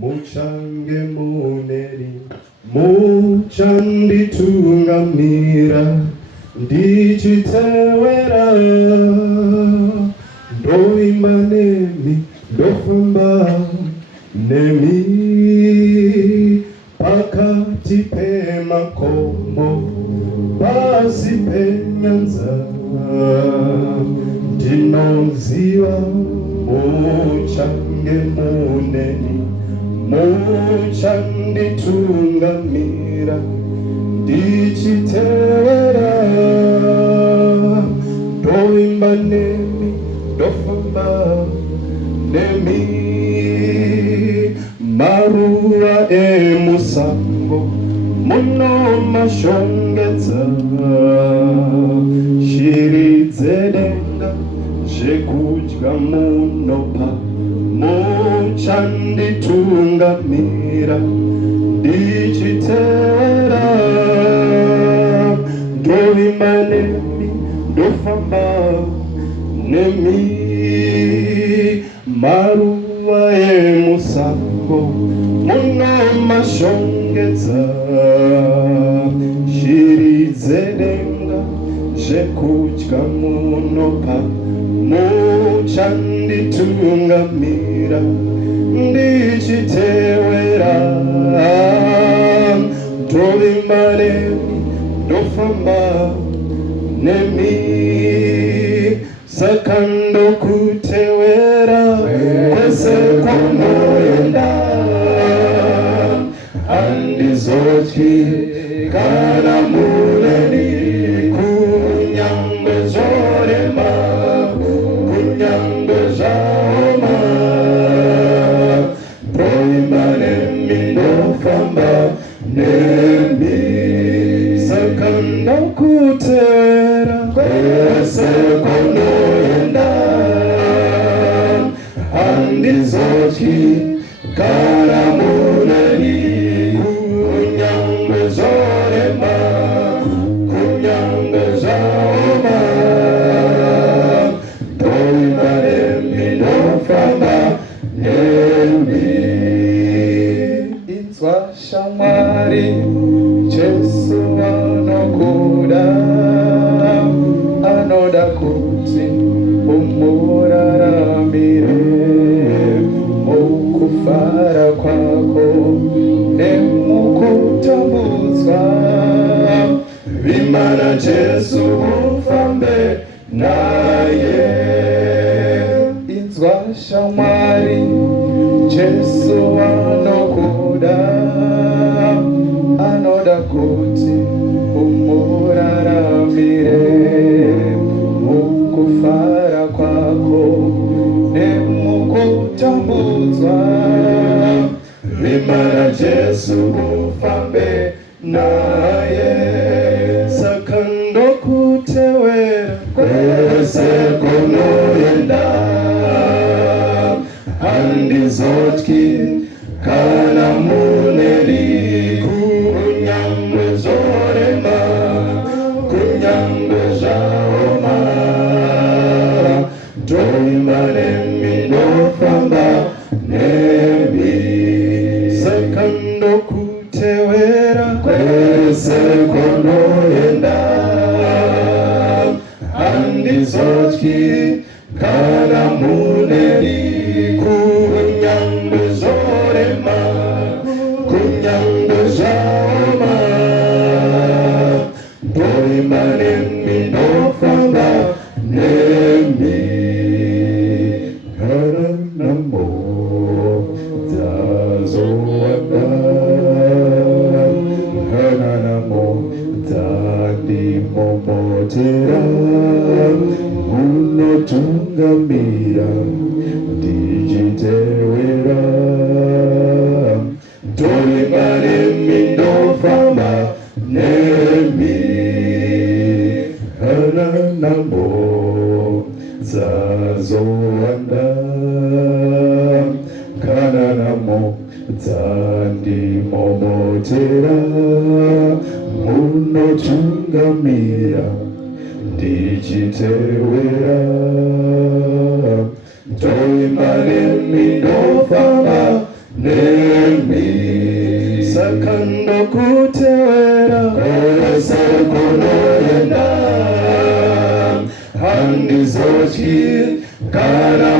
Muchange muneri muchanditungamira ndichitewera ndoimba nemi ndofamba nemi pakati pemakomo pasi penyanza ndinoziva muchange muneni muchanditungamira ndichitewera ndoimba nemi ndofamba nemi maruva emusango muno mashongedza shiri dzedenga zvekudya munopa muchanditungamira ndichitewera ndoimba nemi ndofamba nemi maruva emusango muno mashongedza shiri dzedenga zvekudya munopa muchanditungamira ndichitewera ndoimba nemi ndofamba nemi saka ndokutewera kwese kwanoenda handizotyi kana muneni kunyangwe zvorema kunyangwe zvaoma ndoimba nemi ndofamba nemi saka ndokutewera kwese kwanoenda handizotyi kana muneni kunyangwe zvorema kunyangwe zvaoma ndoimba nemi ndofamba nemi inzwa shamwari Jesu anokuda anoda kuti umuraramire mukufara kwako nemukutambudzwa vimana Jesu ufambe naye inzwa shamwari Jesu anokuda anoda kuti umuraramire mukufara kwako nemukutambudzwa vimana Jesu ufambe naye saka ndokutewera kwese kunoenda handizotyi kana muneni kunyangwe zvorema kunyangwe zvaoma ndoimba nemi ndofamba nemi saka ndokutewera kwese kunoenda handizotyi kana muneni kunyangwe zvorema kunyangwe zvaoma ndoimba nemi ndofamba nemi kana namo dzazowanda kana namo dzandimomotera unotungamira ndichitewera ndoimba nemi ndofamba nemi kana namo dzazowanda kana namo dzandimomotera unotungamira ndichitewera ndoimba nemi ndofamba nemi kando kutewera kose kunoenda handi zochi kana